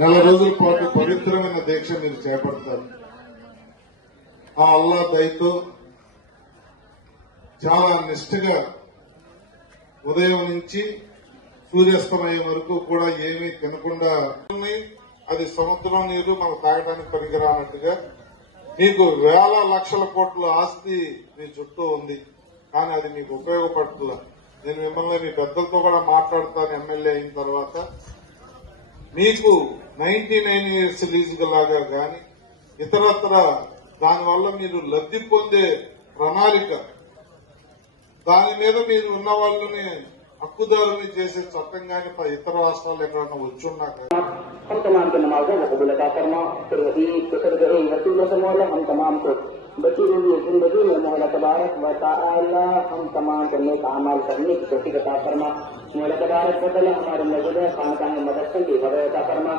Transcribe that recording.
నెల రోజుల పాటు పవిత్రమైన దీక్ష మీరు చేపడతారు. ఆ అల్లా దయతో చాలా నిష్ఠగా ఉదయం నుంచి సూర్యాస్తమయం వరకు కూడా ఏమీ తినకుండా అది సముద్రం నీరు మనం తాగడానికి పనికిరానట్టుగా మీకు వేల లక్షల కోట్ల ఆస్తి మీ చుట్టూ ఉంది. కానీ అది మీకు ఉపయోగపడుతుందా నేను మిమ్మల్ని మీ పెద్దలతో కూడా మాట్లాడతాను ఎమ్మెల్యే అయిన తర్వాత. మీకు నైన్టీ నైన్ ఇయర్స్ లీజ్ లాగా గాని ఇతరత్ర దానివల్ల మీరు లబ్ధి పొందే ప్రణాళిక దాని మీద మీరు ఉన్న వాళ్ళని హక్కుదారుని చేసే చట్టం కానీ ఇతర రాష్ట్రాలు ఎక్కడన్నా వచ్చి ఉన్నాక हम तमाम के नमाजों को कबूल अता फरमा फिर वही कुशल गए रसूल से मौला हम तमाम को बची हुई जिंदगी में मौला तबारक व ताला हम तमाम को नेक अमाल करने की तौफीक अता फरमा मौला तबारक व ताला हमारे मौजूदा खानका मदरसे की वजह अता फरमा